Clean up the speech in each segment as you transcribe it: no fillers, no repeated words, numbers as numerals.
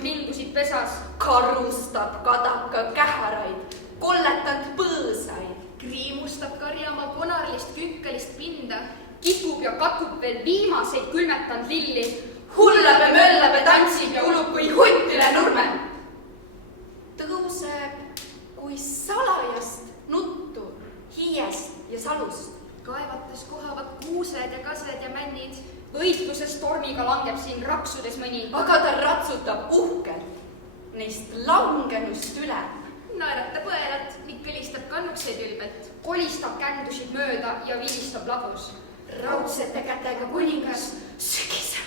uinunud lingusid pesas. Karustab kadaka käharaid, kolletanud põõsaid. Kriimustab karjamaa konarlist künkalist pinda, kipub ja katkub veel viimaseid külmetanud lilli. Hullab ja möllab ja tantsib ja ulub kui huttile nurme. Tõuseb kui salajast nuttu hiiest ja salust. Kaevates kohavad kuused ja kased ja männid. Võistluses tormiga langeb siin raksudes mõni. Aga ta ratsutab uhkelt neist langenust üle. Naeratab õelat ning kõlistab kannukseid ülbelt. Kolistab kändusid mööda ja vilistab labus. Raudsete kätega kuningas sügisema.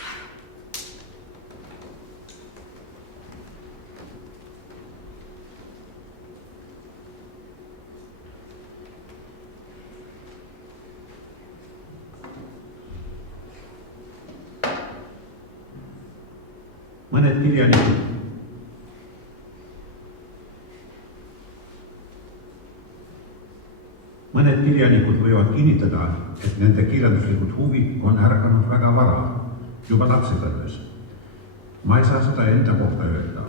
Mõned kirjanikud võivad kinnitada, et nende kirjanduslikud huvid on ärganud väga vara, juba lapsepõlves. Ma ei saa seda enda kohta öelda.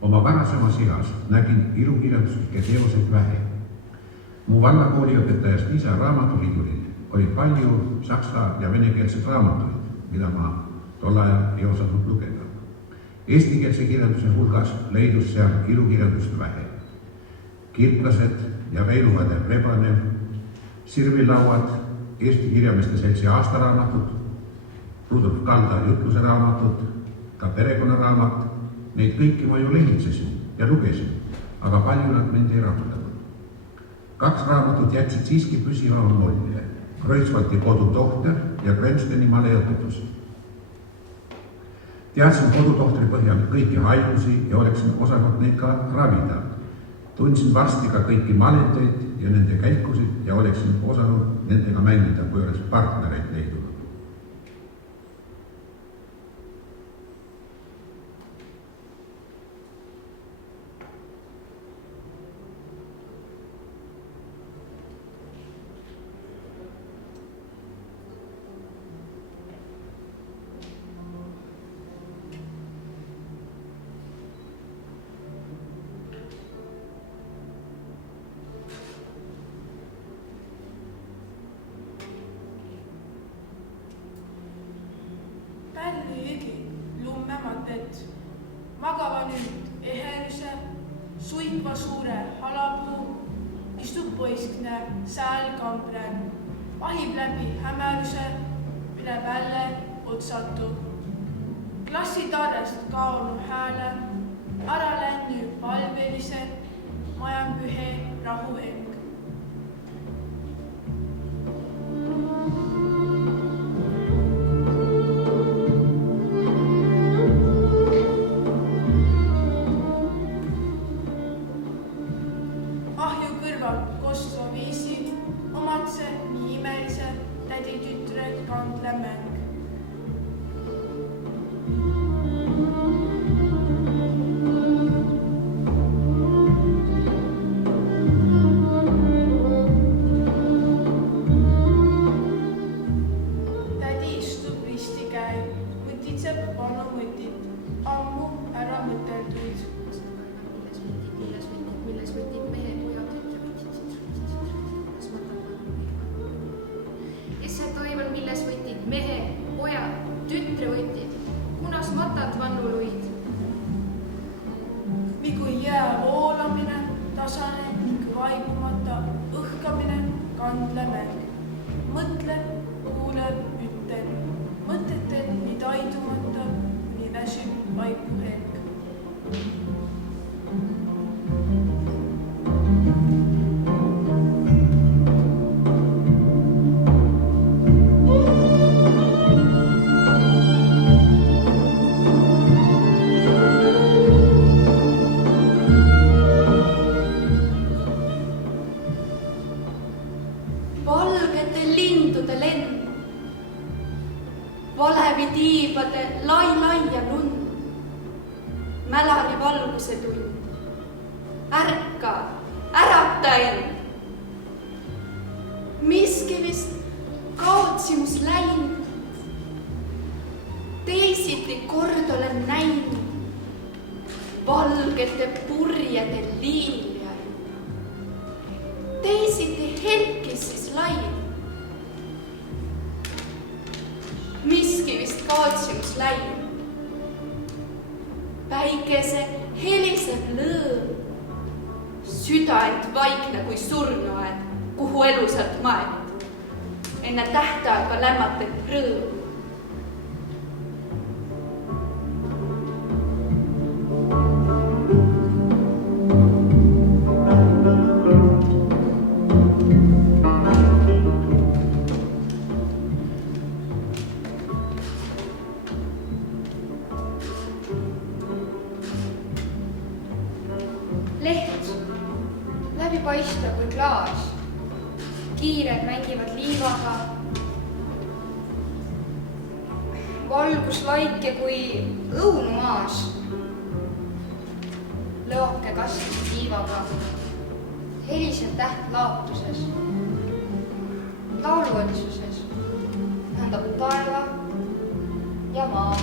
Oma varasemas eas nägin ilukirjanduslikke teoseid vähe. Mu vallakooliõpetajast isa raamatuliidulil oli palju saksa ja venekeelseid raamatuid, mida ma tol ajal ei osanud lugeda. Eestikeelse kirjanduse hulgas leidus seal ilukirjandust vähe. Kirklased ja Veiluhade Vebanev, Sirvilauad, Eesti Kirjameeste Seltsi aastaraamatud, Rudolf Kalda jutluse raamatud, ka perekonnaraamat, neid kõiki ma ju lehitsesin ja lugesin, aga palju nad mind ei rahuldanud. 2 raamatut jätsid siiski püsiva mulje, Kreutzwaldi kodutohter ja Grensteni maleõpetus. Teadsin kodutohtri põhjal kõiki haigusi ja oleksin osanud neid ka ravida. Tundsin varsti ka kõiki maleteid ja nende käikusid ja oleksin osanud nendega mängida, kui oleks partnereid leidunud. Magava nüüd ehelise, suikva suure halapuu, istub poiskne säälkambren, vahib läbi hämäruse, mille välle otsatu. Klassitarrest kaonu hääle, ära länny palvelise, majan pühe rahuheng. valgete purjede liiljaid. Teisiti helkis siis laim. Miski vist kaotsimus läim. Päikese heliseb lõõm. Südant vaikne kui surnuaed, kuhu elusalt maet. Enne tähtaega lämmatet rõõm. Leht, läbipaistev kui klaas. Kiired mängivad liivaga. Valgus laike kui õunu maas. Lõoke kastis tiivaga. Heliseb täht laotuses. Lauluolisuses tähendab taeva ja maa.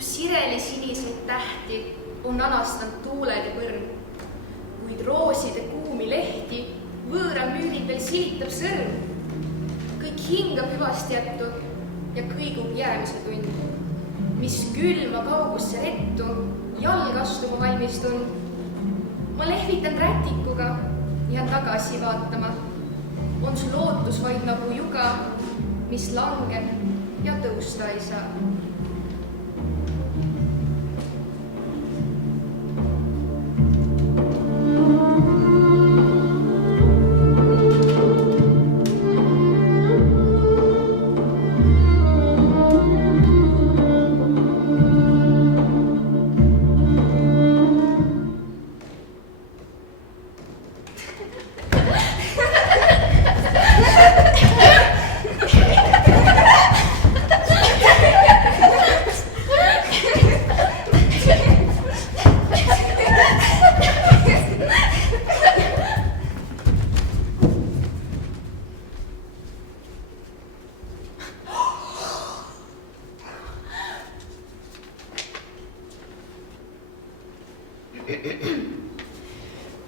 Sireli-siniseid tähti on anastanud tuuled ja põrn, kuid rooside kuumi lehti võõra müüri peal silitab sõrm. Kõik hingab hüvast jättu ja kõigub jäämise tund, mis külma kaugusse rettu jalg astuma valmistun. Ma lehvitan rätikuga, jään tagasi vaatama. On su lootus vaid nagu juga, mis langeb ja tõusta ei saa.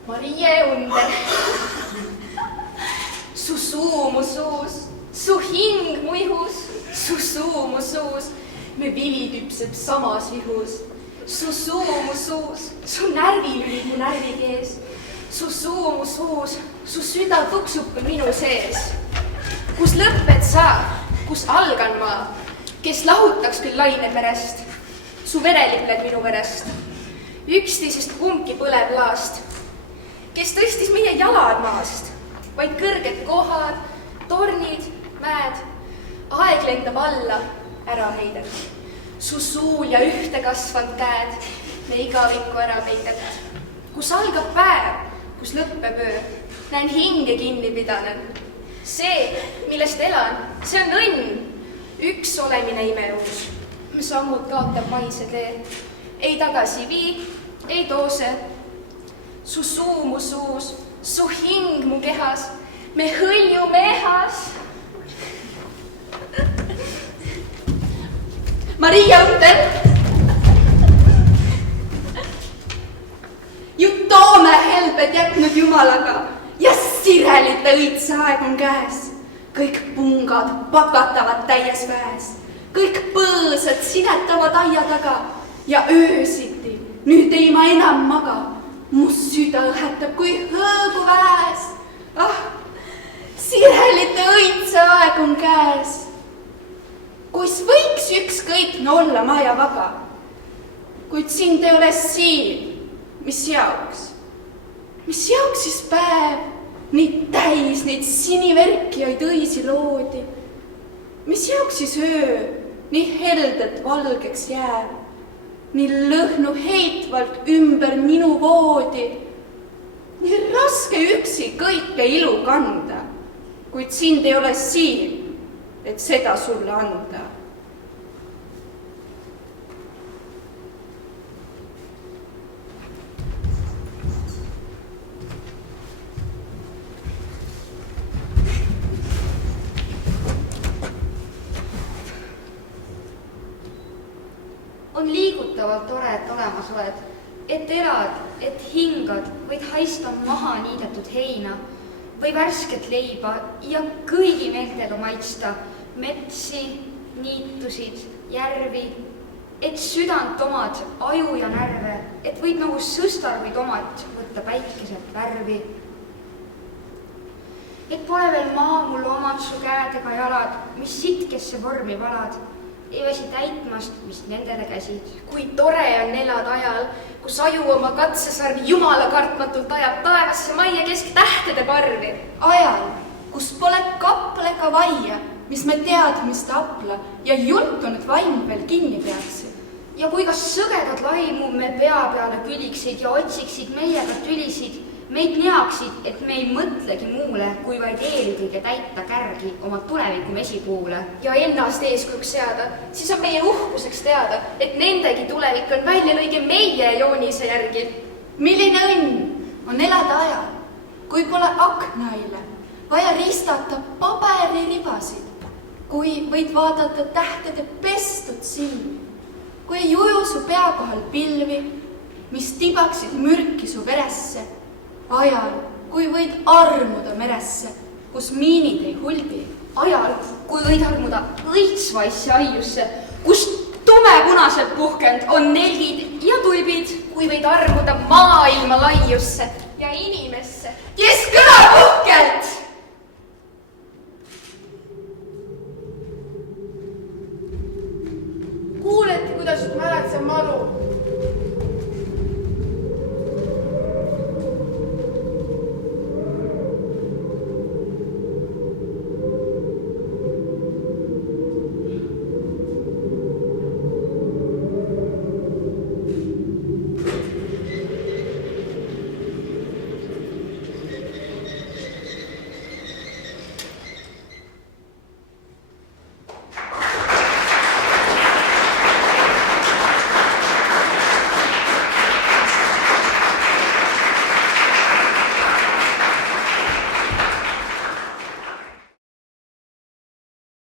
Marie Under, su suu mu suus, su hing mu ihus, su suu mu suus, me vili tüpseb samas vihus. Su suu mu suus, su närvilüli mu närvikees, su suu mu suus, su süda tuksub ka minu sees. Kus lõpped sa, kus algan ma, kes lahutaks küll lained merest, su verelipled minu verest. Üksteisest kumbki põleb laast, kes tõstis meie jalad maast, vaid kõrged kohad, tornid, mäed, aeg lendab alla, ära heideb. Su suul ja ühte kasvanud käed, me igavikku ära peideb. Kus algab päev, kus lõppeb öö, näen hinge kinni pidanen. See, millest elan, see on õnn, üks olemine imeruus. Sammud kaotab maise tee, ei tagasi vii, ei toose. Su suu mu suus, su hing mu kehas, me hõljume ehas. Maria Under, ju toome helbed jätnud Jumalaga ja sirelite õitse aeg on käes. Kõik pungad pakatavad täies väes, kõik põõsad sinetavad aia taga ja öösiti nüüd ei ma enam maga. Mu süda õhetab kui hõõgu väes. Ah, sirelite õitse aeg on käes. Kus võiks ükskõikne olla maja vaga, kuid sind ei ole siin, mis jaoks siis päev, nii täis neid siniverkijaid õisi loodi, mis jaoks siis öö, nii heldelt valgeks jääb, nii lõhnu heitvalt ümber minu voodi, nii raske üksi kõike ilu kanda, kuid sind ei ole siin, et seda sulle anda. on liigutavalt tore, et olemas oled, et elad, et hingad, võid haista maha niidetud heina või värsket leiba ja kõigi meeltega maitsta metsi, niitusid, järvi, et südant omad, aju ja närve, et võid nagu sõstar või tomat võtta päikeselt värvi. Et pole veel maa mul omad su käedega jalad, mis sitkesse vormi valad, ei väsi täitmast, mis nendele käsid. Kui tore on elada ajal, kus aju oma katsesarvi jumala kartmatult ajab taevasse majja kesk tähtede parvi. Ajal, kus pole kapla ega vaia, mis me teadmiste apla ja jultunud vaimu veel kinni peaksid. Ja kui kas sõgedad laimu me pea peale küliksid ja otsiksid meiega tülisid, meid neaksid, et me ei mõtlegi muule, kui vaid eelkõige täita kärgi oma tuleviku mesipuule. Ja ennast eeskujuks seada, siis on meie uhkuseks teada, et nendegi tulevik on välja lõige meie joonise järgi. Milline õnn on elada ajal, kui pole aknaile vaja ristata paberiribasid, kui võid vaadata tähtede pestud silmi, kui ei uju su pea kohal pilvi, mis tibaksid mürki su veresse, ajal, kui võid armuda meresse, kus miinid ei hulbi. Ajal, kui võid armuda õitsvaisse aiusse, kus tumepunaselt puhkend on nelgid ja tuibid. Kui võid armuda maailma laiusse ja inimesse, kes kõlab uhkelt! Kuulete, kuidas mäletseb maru